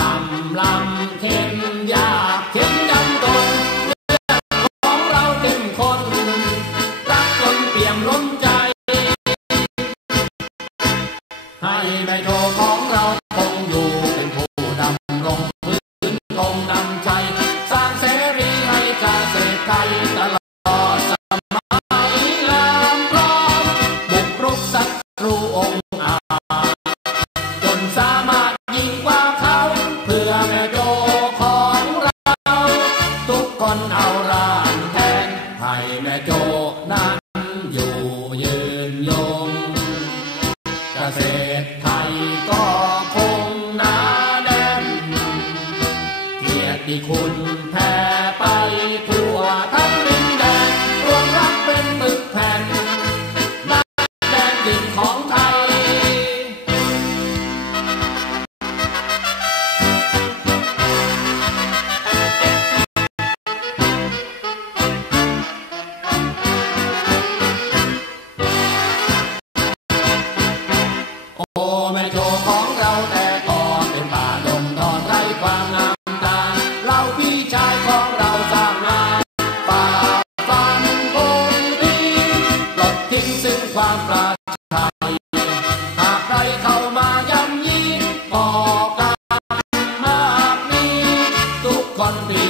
ต่ำลำเค็มยากเค็มดำกนเลืของเราเต็มคนรักจนเปี่ยมล้นใจ ให้ในโทของเราคงอยู่เป็นผู้ดำรงพื้นตรงนใจ สร้างเสรีให้กาเสกไทยตลอดสมัยลาพร้อมบุกรุกศัตรูองอาจจนสร้ นั้นอยู่ยืนยงเกษตรไทยก็คงหนาแน่นเกียรติคุณแผ่ไปทั่วทั้งดินแดนรวมรักเป็นปึกแผ่นนักแดนดินของไทย ความปราชัยหากใครเข้ามาย่ำยีก่อกกันมากนี้ทุกคนปลีชีพ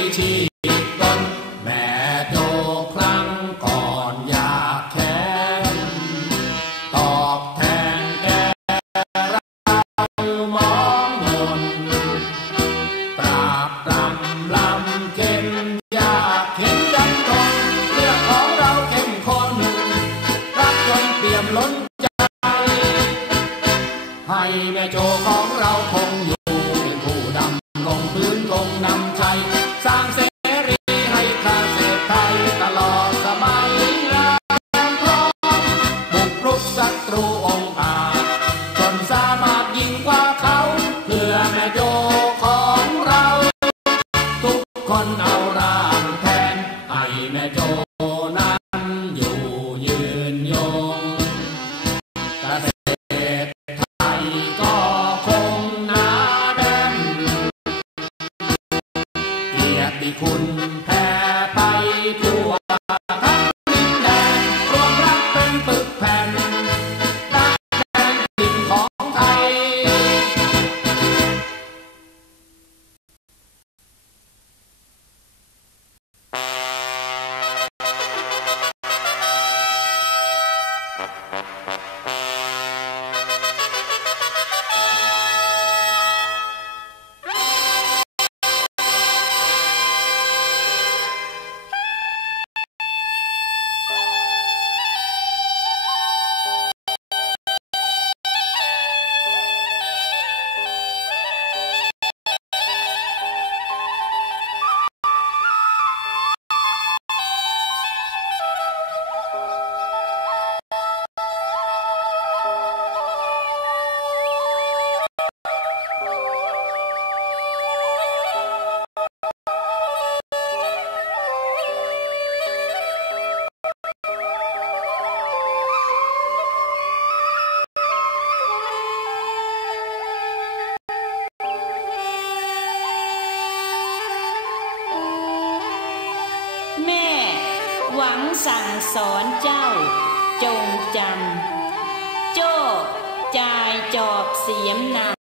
ศัตรูองค์อาจจนสามารถยิงกว่าเขาเพื่อแม่โจของเรา ทุกคนเอาร่างแทนให้แม่โจ หวังสั่งสอนเจ้า จงจำ โจ้จ่ายจอบเสียมนำ